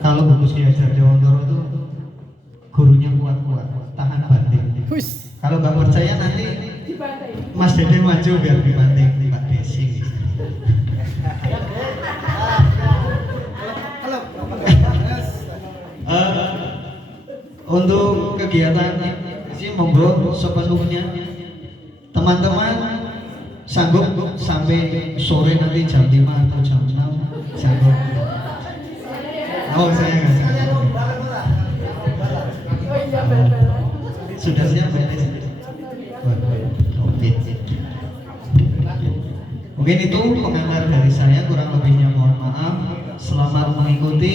Kalau Gugus Ki Hajar Dewantara itu gurunya kuat-kuat, tahan banting. Kalau nggak percaya nanti Mas Dede maju biar dibanting Mbak Desi. Untuk kegiatan ini monggo sepenuhnya teman-teman sanggup sampai sore nanti jam 5 atau jam 6 sanggup. Oh saya nggak sanggup. Sudah siap ya? Oke. Mungkin itu pengantar dari saya, kurang lebihnya mohon maaf. Selamat mengikuti.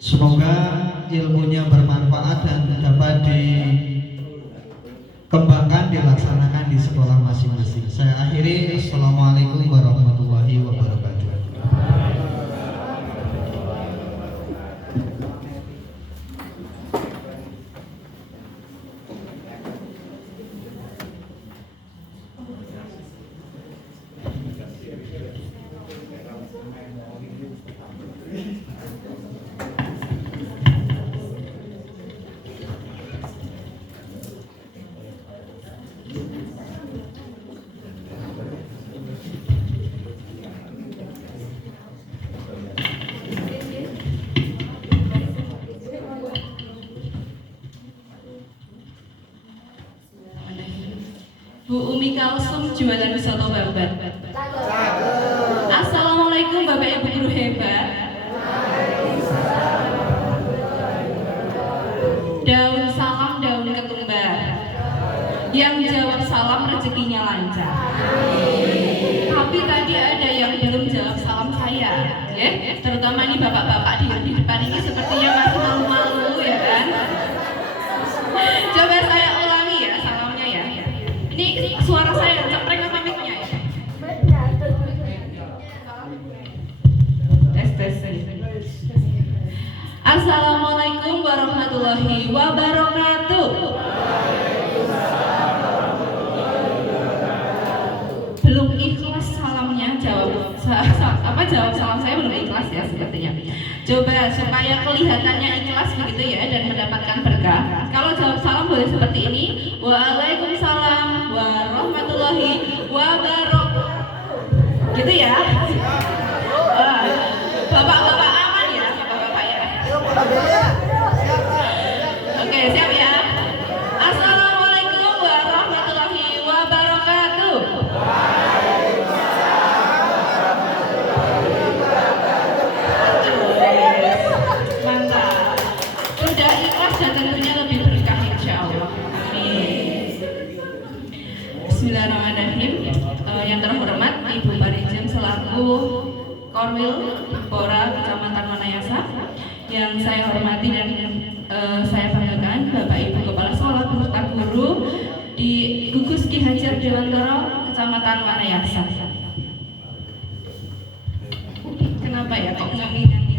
Semoga ilmunya bermanfaat dan dapat dikembangkan, dilaksanakan di sekolah masing-masing. Saya akhiri. Assalamualaikum warahmatullahi wabarakatuh. Bu Umi Kalsum jualan soto babat. Assalamualaikum Bapak Ibu guru hebat. Daun salam daun ketumbar. Yang jawab salam rezekinya lancar. Tapi tadi ada yang belum jawab salam saya, ya. Terutama nih bapak-bapak di depan ini sepertinya masih malu-malu ya kan. Coba saya ulangi ya salamnya ya. Ini suara saya cepreng apa mic-nya ya? Tes. Assalamualaikum warahmatullahi wabarakatuh. Belum ikhlas salamnya, jawab salam saya belum ikhlas ya sepertinya. Coba supaya kelihatannya ikhlas begitu ya dan mendapatkan berkah. Kalau jawab salam boleh seperti ini. Waalaikumsalam warahmatullahi wabarakatuh. Gitu ya. Bapak-bapak aman ya, bapak-bapak ya. Oke, siap ya. Assalamualaikum warahmatullahi wabarakatuh. Mantap. Sudah ikhlas dan tentunya lebih berkah insya Allah. Amin. Bismillahirrahmanirrahim. Yang terhormat Ibu Parijen selaku Korwil Pora Kecamatan Wanayasa, yang saya hormati dan saya banggakan Bapak Ibu Kepala Sekolah beserta guru di Gugus Ki Hajar Dewantara Kecamatan Wanayasa. Kenapa ya kok nyanyi-nyanyi?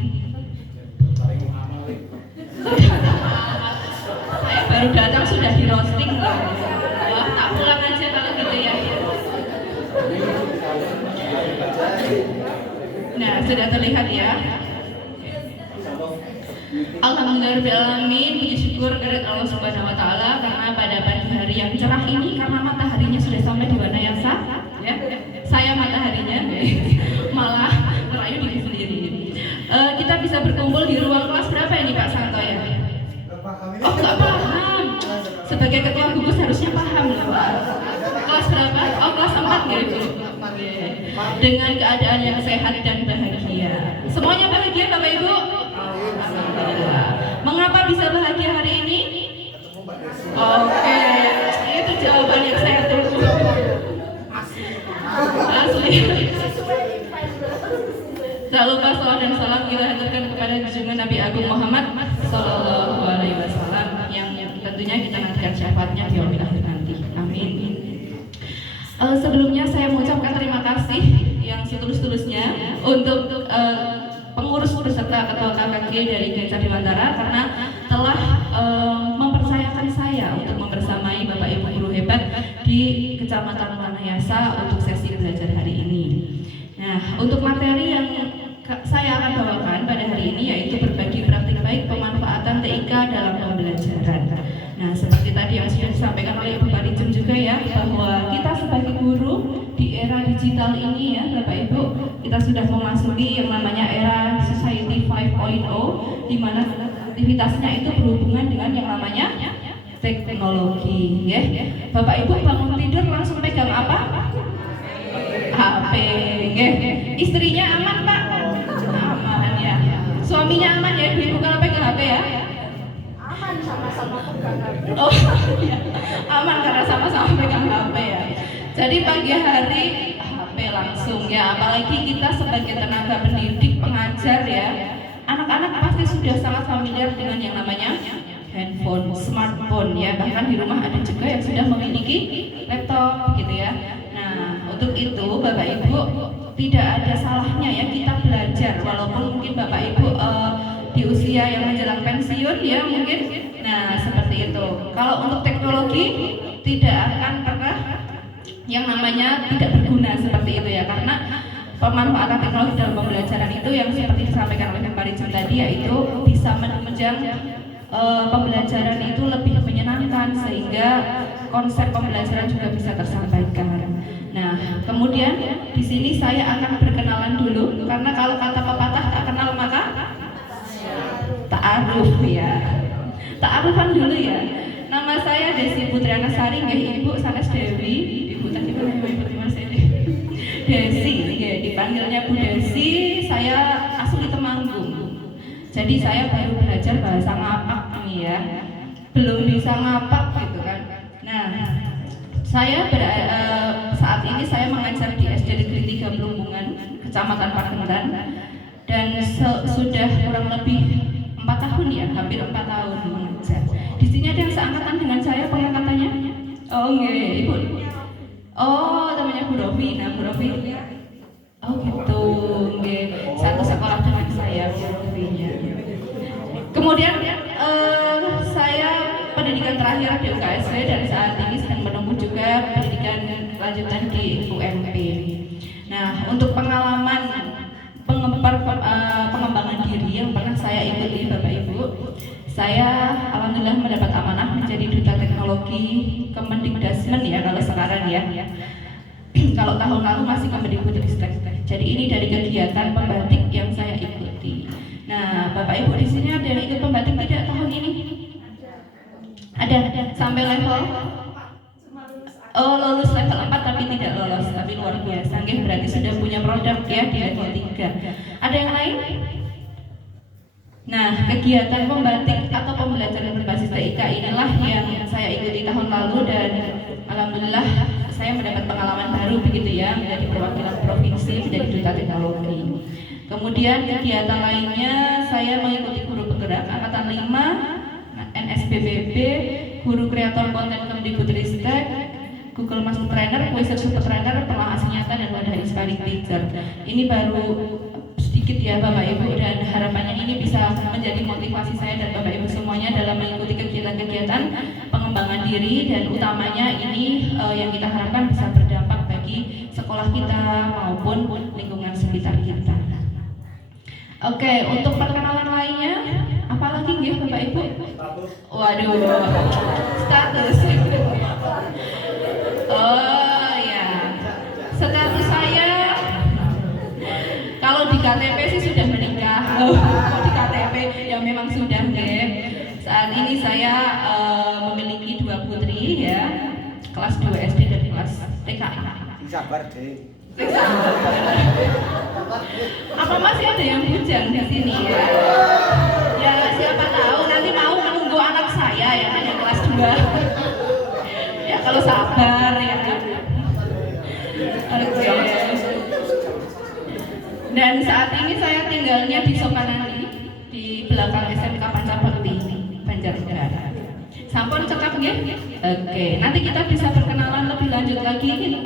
Saya baru datang sudah di roasting loh. Wah, tak pulang aja kalau gitu ya. Nah, sudah terlihat ya. Alhamdulillahirobbilalamin, puji syukur kehadirat Allah Subhanahu wa taala karena pada pagi hari yang cerah ini karena mataharinya sudah sampai di Wanayasa, ya. Saya mataharinya malah merayu diri sendiri. Kita bisa berkumpul di ruang kelas berapa ini Pak Santo ya? Oh, enggak paham. Sebagai ketua gugus harusnya paham loh, Pak. Kelas berapa? Oh, kelas 4 ya, Ibu. Dengan keadaan yang sehat dan bahagia. Semuanya bahagia Bapak Ibu? Alhamdulillah. Mengapa bisa bahagia hari ini? Oke, itu jawaban yang saya tunggu. Asli. Tak lupa salawat dan salam kita haturkan kepada junjungan Nabi Agung Muhammad Sallallahu Alaihi Wasallam yang tentunya kita nantikan syafaatnya di yaumil akhir nanti. Amin. Sebelumnya saya mengucapkan terima kasih yang setulus-tulusnya untuk pengurus beserta ketua KKG dari Hajar Dewantara karena telah mempercayakan saya untuk membersamai Bapak Ibu guru hebat di Kecamatan Wanayasa untuk sesi belajar hari ini. Nah, untuk materi yang saya akan bawakan pada hari ini ini, yaitu berbagi praktik baik pemanfaatan TIK dalam pembelajaran. Nah, seperti tadi yang sudah disampaikan oleh Ibu Parijem juga ya, bahwa kita sebagai guru di era digital ini ya Bapak Ibu, kita sudah memasuki yang namanya era Society 5.0, di mana aktivitasnya itu berhubungan dengan yang namanya teknologi ya. Bapak Ibu bangun tidur langsung pegang apa? HP ya. Istrinya aman Pak? Aman ya. Suaminya aman ya Ibu kalau pegang HP ya? Aman, sama-sama pegang HP. Oh ya, aman karena sama-sama pegang HP ya. Jadi pagi hari HP langsung ya, apalagi kita sebagai tenaga pendidik, pengajar ya, anak-anak pasti sudah sangat familiar dengan yang namanya handphone, smartphone ya. Bahkan di rumah ada juga yang sudah memiliki laptop gitu ya. Nah, untuk itu Bapak Ibu tidak ada salahnya ya kita belajar, walaupun mungkin Bapak Ibu di usia yang menjelang pensiun ya mungkin. Nah, seperti itu. Kalau untuk teknologi tidak akan pernah yang namanya tidak berguna seperti itu ya, karena pemanfaatan teknologi dalam pembelajaran itu yang seperti disampaikan oleh Pak Rizal tadi, yaitu bisa menunjang pembelajaran itu lebih menyenangkan sehingga konsep pembelajaran juga bisa tersampaikan. Nah, kemudian di sini saya akan berkenalan dulu, karena kalau kata pepatah tak kenal maka ta'aruf ya. Ta'arufan dulu ya. Nama saya Desi Putriana Sari, nggih Ibu sanes Dewi. Ibu tadi mana Ibu Mas Desi, ya dipanggilnya Bu Desi. Saya asli Temanggung. Jadi saya baru belajar bahasa ngapak nih ya. Belum bisa ngapak gitu kan. Nah, saya saat ini saya mengajar di SD Negeri 3 Pelumpungan, Kecamatan Pagentan, dan sudah kurang lebih 4 tahun ya, hampir 4 tahun mengajar. Di sini ada yang seangkatan dengan saya pengangkatannya? Oh nggih, Ibu. Oh, namanya Bu Rofi. Nah, Bu Rofi. Oh gitu, nggih. Satu sekolah dengan saya Bu Rofinya. Kemudian saya pendidikan terakhir di UKSW dan saat ini sedang menunggu juga pendidikan lanjutan di UMP. Nah, untuk pengalaman pengembangan diri yang pernah saya ikuti Bapak Ibu, saya alhamdulillah mendapat amanah menjadi duta teknologi Kemendikdasmen ya kalau sekarang ya. Kalau tahun lalu masih Kemendikbudristek. Jadi ini dari kegiatan pembatik yang saya ikuti. Nah, Bapak Ibu di sini ada yang ikut pembatik tidak tahun ini? Ada sampai level? Oh, lulus level 4 tapi tidak lolos, tapi luar biasa. Oke, berarti sudah punya produk ya di level 3. Ada yang lain? Nah, kegiatan pembatik atau pembelajaran berbasis TIK inilah yang saya ikuti tahun lalu dan alhamdulillah saya mendapat pengalaman baru begitu ya, menjadi perwakilan provinsi, menjadi duta teknologi. Kemudian kegiatan lainnya saya mengikuti guru penggerak angkatan 5, NSBBB, guru kreator konten Kemendikbudristek, Google Master Trainer, Quizzer Super Trainer, Pelah Asnyata dan Wadah Inspiring Teacher. Ini baru sedikit ya Bapak Ibu, dan harapannya ini bisa menjadi motivasi saya dan Bapak Ibu semuanya dalam mengikuti kegiatan-kegiatan pengembangan diri, dan utamanya ini yang kita harapkan bisa berdampak bagi sekolah kita maupun lingkungan sekitar kita. Oke, untuk perkenalan lainnya, apalagi nggih Bapak Ibu? Waduh, status. Oh ya, status saya kalau di KTP sih sudah menikah. Kalau di KTP ya memang sudah nggih. Saat ini saya memiliki 2 putri ya, kelas 2 SD dan kelas TK. Sabar deh. Apa masih ada yang bujang di sini ya? Ya siapa tahu nanti mau menunggu anak saya ya kan yang kelas 2. Ya kalau sabar ya kan. Oke. Dan saat ini saya tinggalnya di Sokanandi, di belakang SMK Pancabakti, Banjarnegara. Sampun cekap ya? Oke, nanti kita bisa perkenalan lebih lanjut lagi.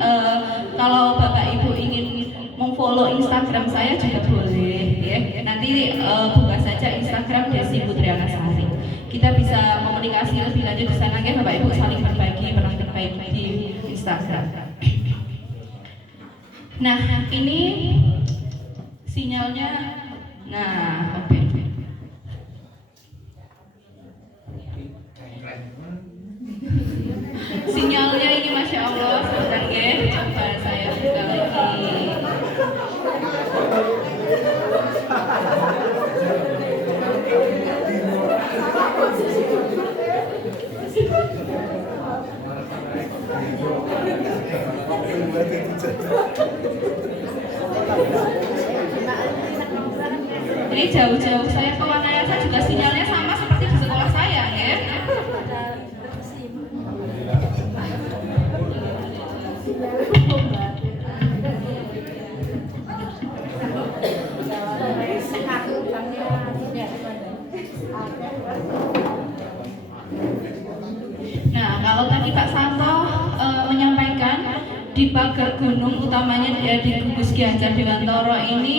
Kalau Bapak Ibu ingin memfollow Instagram saya juga boleh ya. Nanti buka saja Instagram Desi Putriana Sari. Kita bisa komunikasi lebih lanjut di sana ya Bapak Ibu, saling berbagi peran terbaik di Instagram. Nah, ini sinyalnya. Nah, oke. Jadi jauh-jauh saya ke Wanayasa juga sinyalnya sama seperti di sekolah saya, ya. Nah, kalau tadi Pak Santo menyampaikan di pagar gunung utamanya di Gugus Ki Hajar Dewantara ini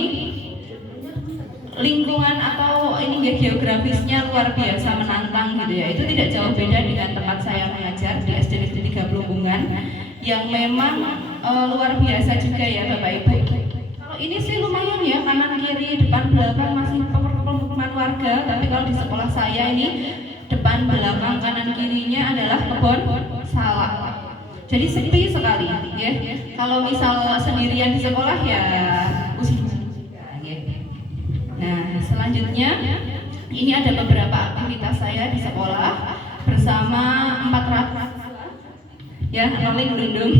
lingkungan atau ini ya geografisnya luar biasa menantang gitu ya. Itu tidak jauh beda dengan tempat saya mengajar di SD Negeri 3 Plumbungan yang memang luar biasa juga ya Bapak Ibu. Kalau ini sih lumayan ya, kanan kiri depan belakang masih pemukiman warga, tapi kalau di sekolah saya ini depan belakang kanan kirinya adalah kebun salak. Jadi sepi sekali ya. Kalau misal sendirian di sekolah ya pusing. Nah, selanjutnya ini ada beberapa aktivitas saya di sekolah bersama 400 ya, rolling gelundung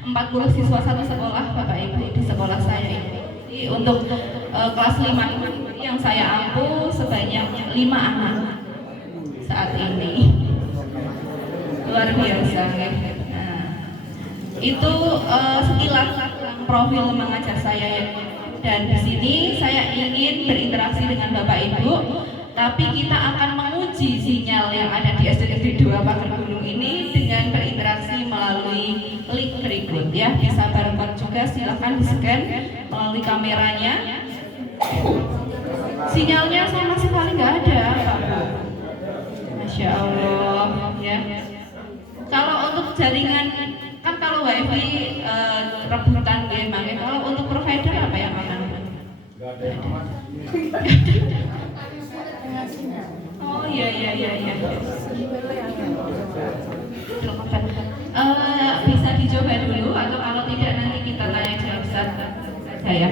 40 siswa satu sekolah Bapak Ibu di sekolah saya ini. Jadi untuk kelas 5 yang saya ampu sebanyak 5 anak saat ini. Luar biasa ya. Nah, itu sekilas profil mengajar saya ya. Dan di sini saya ingin berinteraksi dengan Bapak Ibu, tapi kita akan menguji sinyal yang ada di SD 2 Pagar Gunung ini dengan berinteraksi melalui link berikut ya. Bisa barcode juga, silakan di-scan melalui kameranya. Sinyalnya sama sekali nggak ada, Pak. Masya Allah ya. Kalau untuk jaringan kan kalau wifi rebutan ya, makanya kalau untuk provider apa yang aman? Oh iya. Bisa dicoba dulu atau kalau tidak nanti kita tanya jawab saja ya.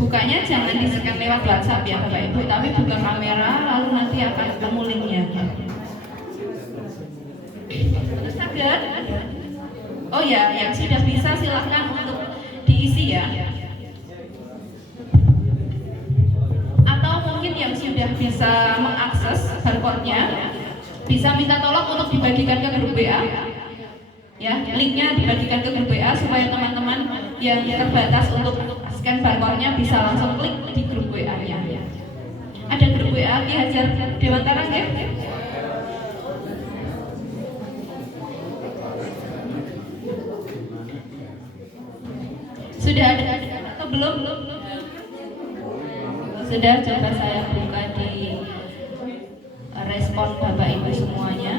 Bukanya jangan di-scan lewat WhatsApp ya Bapak Ibu, tapi buka kamera lalu nanti akan ketemu linknya. Sadar? Oh ya, yang sudah bisa silahkan untuk diisi ya. Atau mungkin yang sudah bisa mengakses barcode-nya bisa minta tolong untuk dibagikan ke grup WA. Ya, linknya dibagikan ke grup WA supaya teman-teman yang terbatas untuk scan barcode-nya bisa langsung klik di grup WA-nya. Ada grup WA Ki Hajar Dewantara nggih? Sudah ada atau belum? Sudah, coba saya buka di respon Bapak Ibu semuanya.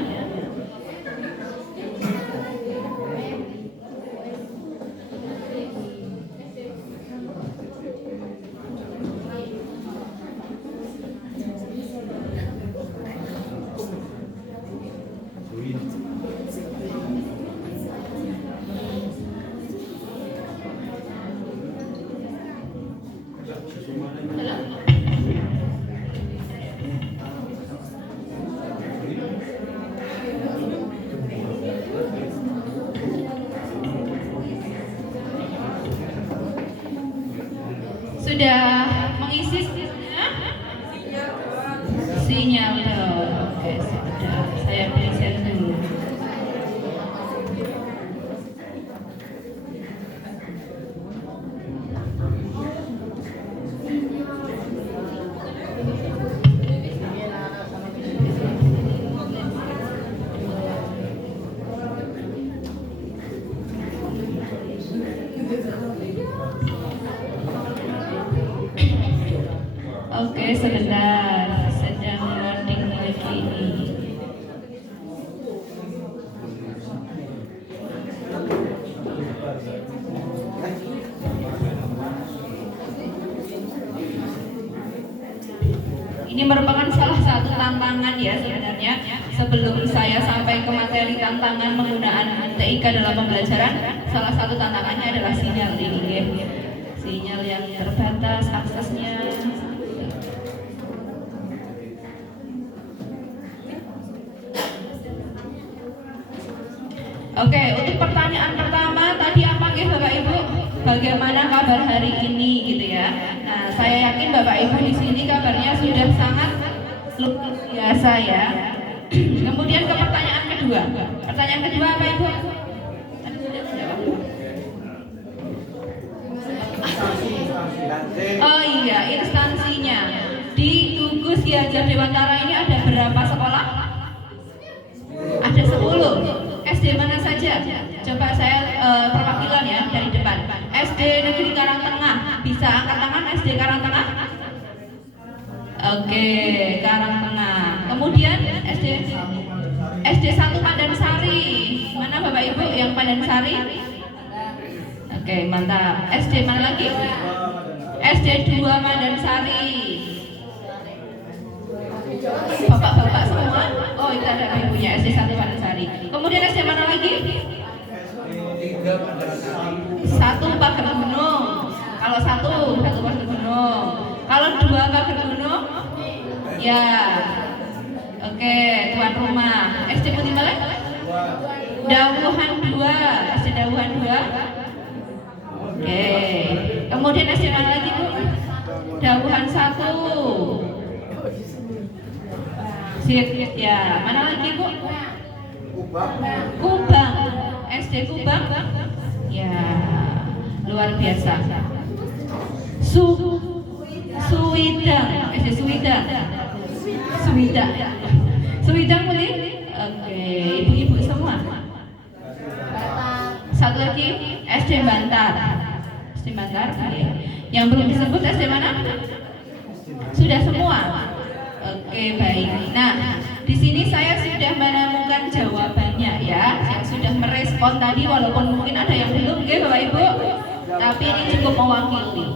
Sudah mengisi sinyal dong. Oke, sudah. Saya present dulu. Oke, sebentar, sedang loading lagi ini. Ini merupakan salah satu tantangan ya sebenarnya Sebelum saya sampai ke materi tantangan penggunaan TIK dalam pembelajaran, salah satu tantangannya adalah sinyal ini, ya. Sinyal yang terbatas aksesnya. Oke, untuk pertanyaan pertama tadi apa nggih Bapak Ibu? Bagaimana kabar hari ini gitu ya? Nah, saya yakin Bapak Ibu di sini kabarnya sudah sangat luar biasa ya. Kemudian ke pertanyaan kedua. Pertanyaan kedua apa Ibu? Oh iya, instansinya. Di Gugus Ki Hajar Dewantara ini ada berapa sekolah? Ada 10. SD mana saja? Coba saya perwakilan ya dari depan. SD Negeri Karangtengah. Bisa angkat tangan SD Karangtengah? Oke, Karangtengah. Kemudian SD 1 Pandansari. Mana Bapak Ibu yang Pandansari? Oke, mantap. SD mana lagi? SD 2 Pandansari. Bapak-bapak semua? Oh, itu ada ibunya SD 1 Pandansari. Kemudian SD mana lagi? 1 Pager Gunung. Kalau 1 Pager Gunung. Kalau 2 Pager Gunung? Ya. Oke, tuan rumah. SD Putih Melek? Dawuhan 2. SD Dawuhan 2. Oke. Kemudian SD mana lagi, Bu? Dawuhan 1. Sip, ya. Mana lagi, Bu? Kubang. SD Kubang. Ya, luar biasa. Suwidang. SD Suwidang. Suwidang boleh? Oke, ibu-ibu semua. Satu lagi SD Bantar. SD Bantar. Oke. Yang belum disebut SD mana? Sudah semua. Oke, baik. Nah, di sini saya sudah menemukan jawabannya ya, yang sudah merespon tadi walaupun mungkin ada yang belum, oke Bapak Ibu. Tapi ini cukup mewakili.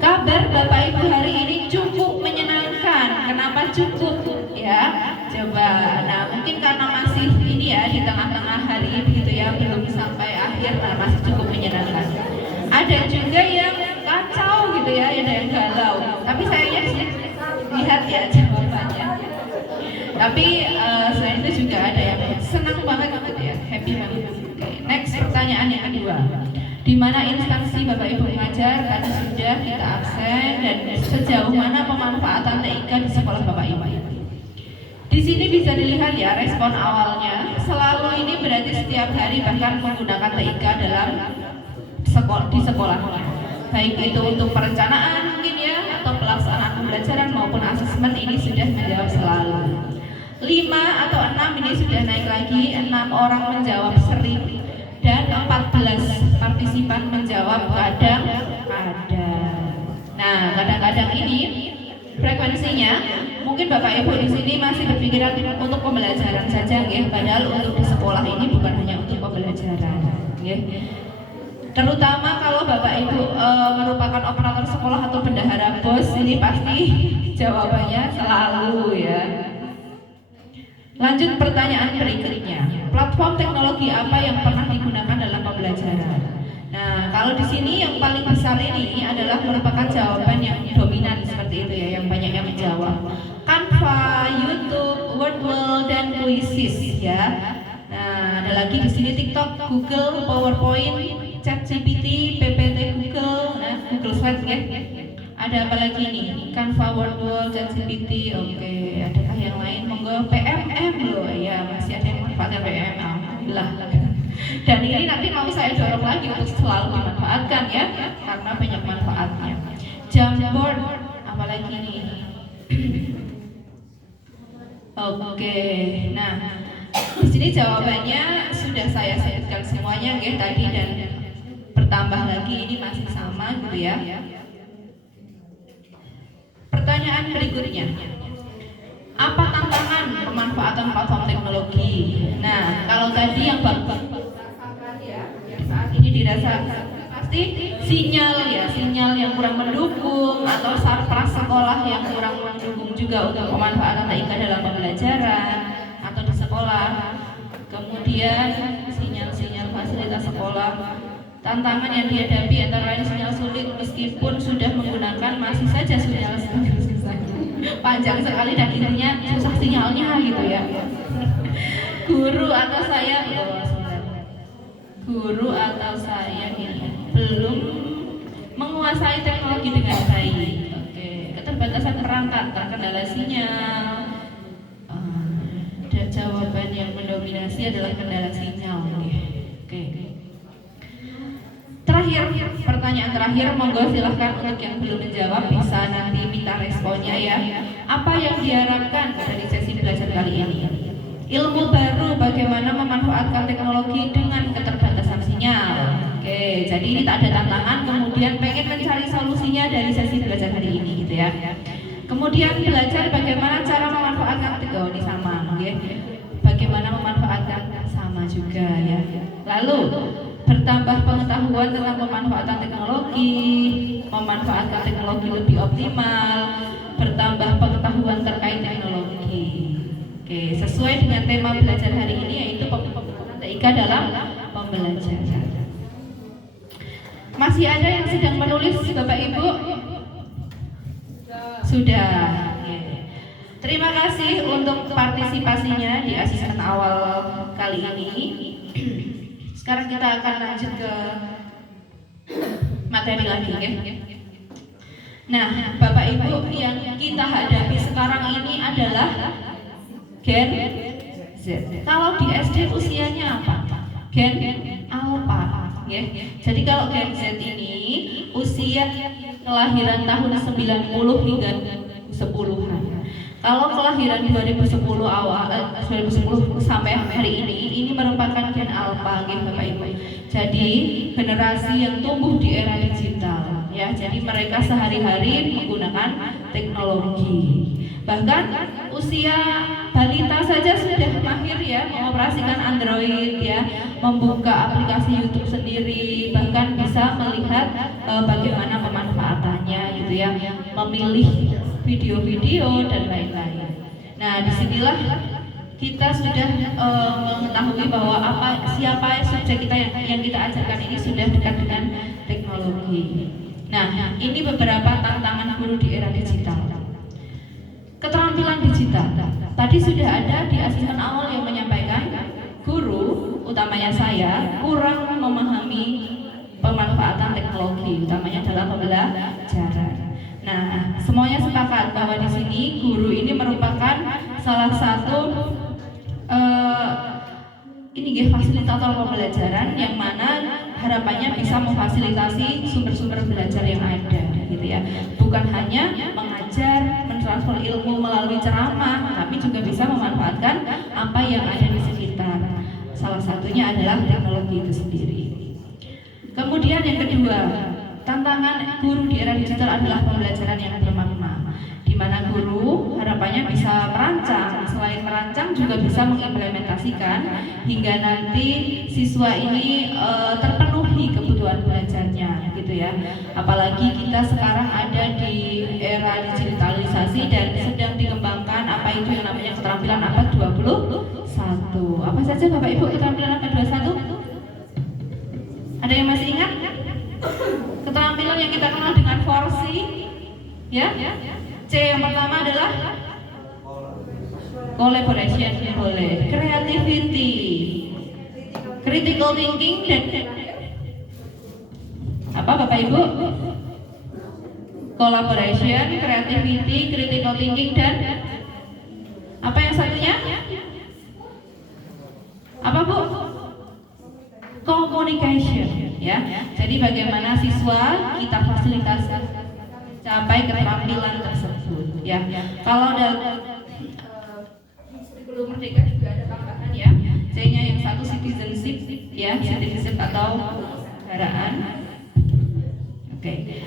Kabar Bapak Ibu hari ini cukup menyenangkan. Kenapa cukup? Ya, coba. Nah, mungkin karena masih ini ya di tengah-tengah hari begitu ya, belum sampai akhir, nah masih cukup menyenangkan. Ada juga yang kacau gitu ya, ada yang galau. Tapi saya lihat ya jawabannya. Tapi selain itu juga ada yang senang banget gitu ya, happy banget. Okay. Next, pertanyaan yang kedua. Di mana instansi Bapak Ibu mengajar? Tadi sudah kita absen, dan sejauh mana pemanfaatan TIK di sekolah Bapak Ibu? Di sini bisa dilihat ya respon awalnya. Selalu ini berarti setiap hari bahkan menggunakan TIK dalam di sekolah. Baik itu untuk perencanaan mungkin ya, atau pelaksanaan pembelajaran maupun asesmen, ini sudah menjawab selalu. 5 atau 6 ini sudah naik lagi, 6 orang menjawab sering dan 14 partisipan menjawab kadang-kadang. Nah, kadang-kadang ini frekuensinya mungkin Bapak Ibu di sini masih berpikiran untuk pembelajaran saja ya, padahal untuk di sekolah ini bukan hanya untuk pembelajaran ya. Terutama kalau Bapak Ibu merupakan operator sekolah atau bendahara BOS, ini pasti jawabannya selalu ya. Lanjut pertanyaan berikutnya. Platform teknologi apa yang pernah digunakan dalam pembelajaran? Nah, kalau di sini yang paling besar ini adalah merupakan jawaban yang dominan seperti itu ya, yang banyak yang menjawab. Canva, YouTube, Wordwall, dan Quizzes ya. Nah, ada lagi di sini TikTok, Google, PowerPoint, ChatGPT, PPT Google, nah Google Slides ya. Ada apa lagi nih? Canva, Wordwall, ChatGPT. Oke, adakah yang lain? Monggo. PMM loh ya, masih ada yang manfaatkan PMM. Alhamdulillah. Dan ini nanti mau saya dorong lagi untuk selalu dimanfaatkan ya, karena banyak manfaatnya. Jamboard, apalagi nih? Oke, nah di sini jawabannya sudah saya sebutkan semuanya ya tadi, dan bertambah lagi ini masih sama gitu ya. Pertanyaan berikutnya, apa tantangan pemanfaatan platform teknologi? Nah, kalau tadi yang saat ini dirasakan pasti sinyal ya, sinyal yang kurang mendukung atau sarpras sekolah yang kurang mendukung juga untuk pemanfaatan TIK dalam pembelajaran. sekolah, kemudian sinyal-sinyal fasilitas sekolah. Tantangan yang dihadapi antara lain sinyal sulit meskipun sudah menggunakan masih saja sinyal susah. Panjang sekali dan intinya susah sinyalnya gitu ya. Guru atau saya ini belum menguasai teknologi dengan baik. Oke, keterbatasan perangkat, terkendala sinyal. Dan jawaban yang mendominasi adalah kendala sinyal. Oke. Terakhir, pertanyaan terakhir, monggo silahkan untuk yang belum menjawab bisa nanti minta responnya ya. Apa yang diharapkan dari sesi belajar kali ini? Ilmu baru bagaimana memanfaatkan teknologi dengan keterbatasan sinyal. Oke, jadi ini tak ada tantangan, kemudian pengen mencari solusinya dari sesi belajar hari ini gitu ya. Kemudian belajar bagaimana cara memanfaatkan teknologi sama, ya. Bagaimana memanfaatkan sama juga ya. Lalu bertambah pengetahuan tentang pemanfaatan teknologi, memanfaatkan teknologi lebih optimal, bertambah pengetahuan terkait teknologi. Oke, sesuai dengan tema belajar hari ini yaitu pemanfaatan TIK dalam pembelajaran. Masih ada yang sedang menulis Bapak Ibu? Sudah. Terima kasih untuk partisipasinya di asesmen awal kali ini. Sekarang kita akan lanjut ke materi lagi ya. Nah, Bapak Ibu, yang kita hadapi sekarang ini adalah Gen Z. Kalau di SD usianya apa? Gen Alpha ya. Jadi kalau Gen Z ini usia kelahiran tahun 90 hingga 10-an. Kalau kelahiran 2010 awal 2010 sampai hari ini merupakan Gen Alpha gitu Bapak Ibu. Jadi generasi yang tumbuh di era digital ya. Jadi mereka sehari-hari menggunakan teknologi. Bahkan usia balita saja sudah mahir ya mengoperasikan Android ya, membuka aplikasi YouTube sendiri, bahkan bisa melihat bagaimana pemanfaatannya gitu ya, memilih video-video dan lain-lain. Nah, disinilah kita sudah mengetahui bahwa siapa subjek kita yang kita ajarkan ini sudah dekat dengan teknologi. Nah, ini beberapa tantangan guru di era digital. Keterampilan digital. Tadi sudah ada di asesmen awal yang menyampaikan guru, utamanya saya, kurang memahami pemanfaatan teknologi, utamanya dalam pembelajaran. Nah, semuanya sepakat bahwa di sini guru ini merupakan salah satu fasilitator pembelajaran yang mana harapannya bisa memfasilitasi sumber-sumber belajar yang ada, gitu ya. Bukan hanya mengajar, mentransfer ilmu melalui ceramah, tapi juga bisa memanfaatkan apa yang ada di sekitar. Salah satunya adalah teknologi itu sendiri. Kemudian yang kedua, tantangan guru di era digital adalah pembelajaran yang bermakna, di mana guru harapannya bisa merancang, selain merancang juga bisa mengimplementasikan hingga nanti siswa ini terpenuhi kebutuhan belajarnya, gitu ya. Apalagi kita sekarang ada di era digitalisasi dan sedang dikembangkan apa itu yang namanya keterampilan abad 21. Apa saja Bapak Ibu keterampilan abad 21? Ada yang masih ingat? Keterampilan yang kita kenal dengan 4C, ya. C yang pertama adalah collaboration, boleh. Creativity, critical thinking, dan apa Bapak Ibu? Collaboration, creativity, critical thinking, dan apa yang satunya? Apa Bu? Communication, ya. Jadi bagaimana siswa kita fasilitasi capai keterampilan tersebut, ya. Kalau dalam kurikulum Merdeka juga ada tambahan ya. C-nya yang satu citizenship, ya, citizenship atau kenegaraan. Oke.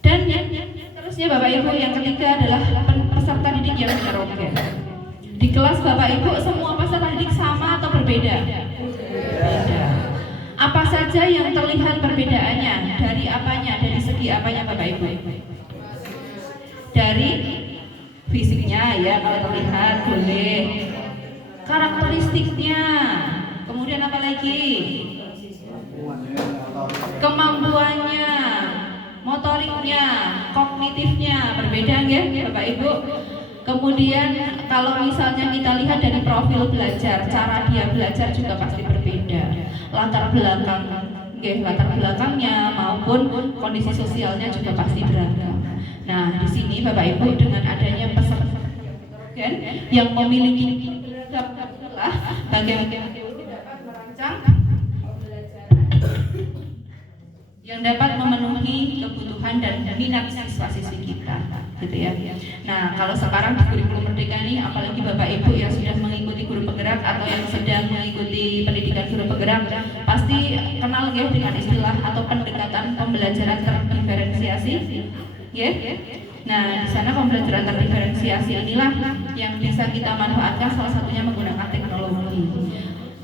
Dan yang terusnya Bapak Ibu, yang ketiga adalah peserta didik yang heterogen. Di kelas Bapak Ibu semua peserta didik sama atau berbeda? Berbeda. Apa saja yang terlihat perbedaannya? Dari apanya? Dari segi apanya Bapak Ibu? Dari fisiknya ya, kalau terlihat boleh. karakteristiknya, kemudian apa lagi? Kemampuannya, motoriknya, kognitifnya berbeda nggih Bapak Ibu. Kemudian kalau misalnya kita lihat dari profil belajar, cara dia belajar juga pasti berbeda. Latar belakangnya maupun kondisi sosialnya juga pasti beragam. Nah, di sini Bapak Ibu dengan adanya peserta yang memiliki bagaimana dapat merancang yang dapat memenuhi kebutuhan dan minat siswa-siswi kita, gitu ya. Nah, kalau sekarang di kurikulum Merdeka ini, apalagi Bapak Ibu yang sudah mengikuti guru penggerak atau yang sedang mengikuti pendidikan guru penggerak, pasti kenal ya dengan istilah atau pendekatan pembelajaran terdiferensiasi, ya. Nah, di sana pembelajaran terdiferensiasi inilah yang bisa kita manfaatkan, salah satunya menggunakan teknologi,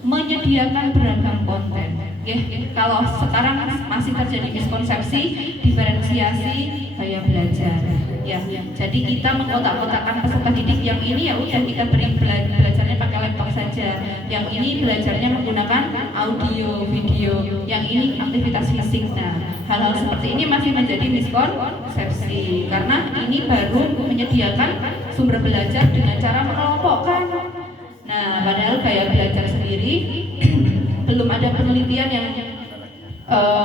menyediakan beragam konten. Kalau sekarang masih terjadi miskonsepsi diferensiasi gaya belajar, ya. Jadi kita mengkotak-kotakkan peserta didik yang ini ya udah kita beri belajarnya pakai laptop saja, yang ini belajarnya menggunakan audio, video, yang ini aktivitas fisik. Nah, hal-hal seperti ini masih menjadi miskonsepsi karena ini baru menyediakan sumber belajar dengan cara mengelompokkan. Nah, padahal gaya belajar sendiri belum ada penelitian yang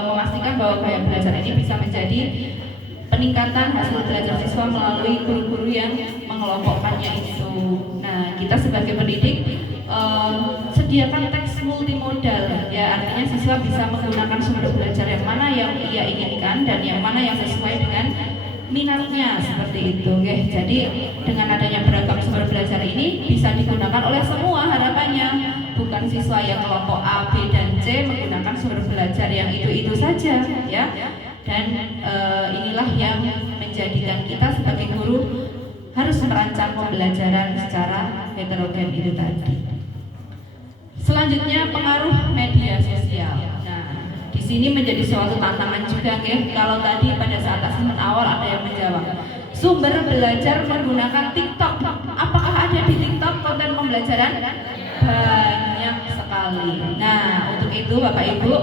memastikan bahwa gaya belajar ini bisa menjadi peningkatan hasil belajar siswa melalui guru-guru yang mengelompokkannya itu. Nah, kita sebagai pendidik sediakan teks multimodal, ya, artinya siswa bisa menggunakan sumber belajar yang mana yang ia inginkan dan yang mana yang sesuai dengan minatnya, seperti itu, ya. Jadi dengan adanya beragam sumber belajar ini bisa digunakan oleh semua harapannya, bukan siswa yang kelompok A, B, dan C menggunakan sumber belajar yang itu saja, ya. Dan inilah yang menjadikan kita sebagai guru harus merancang pembelajaran secara heterogen itu tadi. Selanjutnya pengaruh media sosial. Nah, di sini menjadi suatu tantangan juga, ya. Kalau tadi pada saat asesmen awal ada yang menjawab sumber belajar menggunakan TikTok. Apakah ada di TikTok konten pembelajaran? Banyak sekali. Nah, untuk itu Bapak Ibu,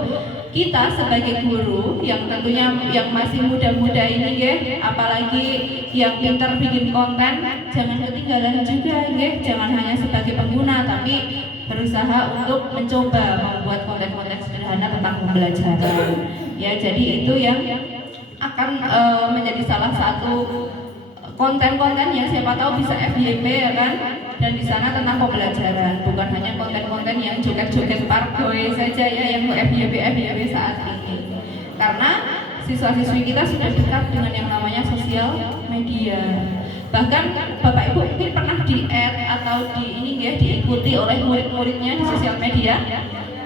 kita sebagai guru yang tentunya yang masih muda-muda ini, ya, apalagi yang pintar bikin konten, jangan ketinggalan juga, ya. Jangan hanya sebagai pengguna, tapi berusaha untuk mencoba membuat konten-konten sederhana tentang pembelajaran, ya. Jadi itu yang akan menjadi salah satu konten-konten yang siapa tahu bisa FYP, ya kan, dan di sana tentang pembelajaran, bukan hanya konten-konten yang joget-joget parkoy saja, ya, yang FYP saat ini, karena siswa-siswi kita sudah dekat dengan yang namanya sosial media. Bahkan Bapak Ibu mungkin pernah di-add atau diikuti oleh murid-muridnya di sosial media.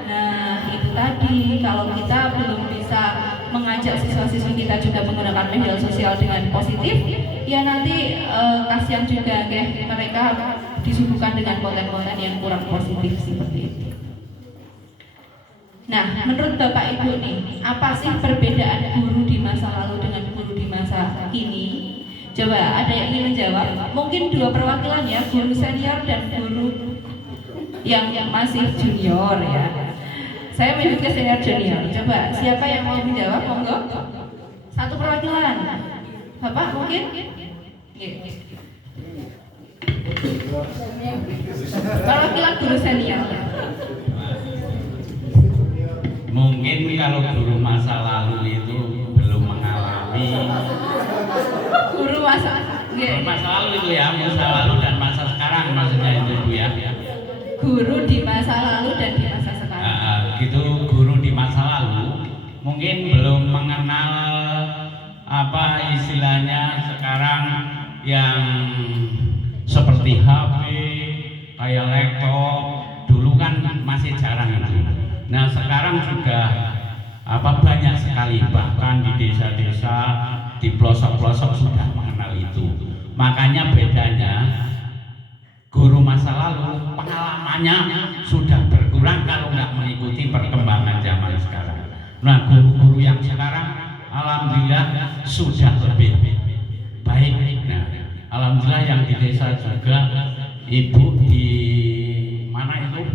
Nah, itu tadi, kalau kita belum bisa mengajak siswa-siswi kita juga menggunakan media sosial dengan positif, ya nanti kasihan juga, ya, mereka disuguhkan dengan konten-konten yang kurang positif seperti itu. Nah, menurut Bapak Ibu nih, apa sih perbedaan guru di masa lalu dengan guru di masa kini? Coba ada yang ingin menjawab? Mungkin dua perwakilan, ya, guru senior dan guru yang masih junior, ya. Saya menuju ke senior junior. Coba siapa yang mau menjawab? Monggo. Satu perwakilan. Bapak mungkin? Perwakilan guru senior. Mungkin kalau guru masa lalu itu belum mengalami Guru masa lalu itu, ya, masa lalu dan masa sekarang maksudnya itu, Bu, ya. Guru di masa lalu dan di masa sekarang. Gitu, guru di masa lalu mungkin belum mengenal apa istilahnya sekarang yang seperti HP, kayak laptop, dulu kan masih jarang itu. Nah, sekarang sudah banyak sekali, bahkan di desa-desa, di pelosok-pelosok sudah mengenal itu. Makanya bedanya guru masa lalu pengalamannya sudah berkurang kalau nggak mengikuti perkembangan zaman sekarang. Nah, guru-guru yang sekarang alhamdulillah sudah lebih baik. Nah, alhamdulillah yang di desa juga Ibu di mana itu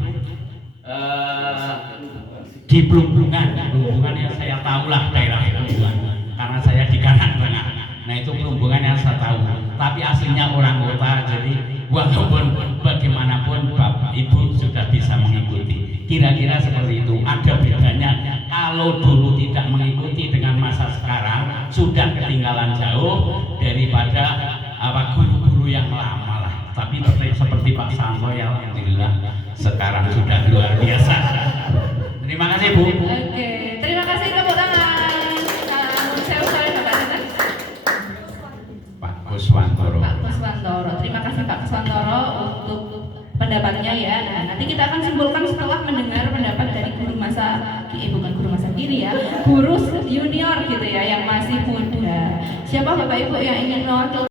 di Plumbungan yang saya tahu lah daerah Plumbungan karena saya di kanan tengah. Nah itu Plumbungan yang saya tahu, tapi aslinya orang kota, jadi walaupun bagaimanapun Bapak Ibu sudah bisa mengikuti. Kira-kira seperti itu. Ada bedanya kalau dulu tidak mengikuti dengan masa sekarang, sudah ketinggalan jauh daripada guru-guru yang lama lah. Tapi seperti Pak Santo ya alhamdulillah sekarang sudah luar biasa. Terima kasih Bu. Oke, terima kasih, tepuk tangan. Saya usahain Bapak Sinten? Pak Kuswantoro. Pak Kuswantoro. Terima kasih Pak Kuswantoro untuk pendapatnya ya. Nah, nanti kita akan simpulkan setelah mendengar pendapat dari guru masa bukan guru masa kiri ya, guru junior gitu ya yang masih muda. Siapa Bapak Ibu yang ingin mewakili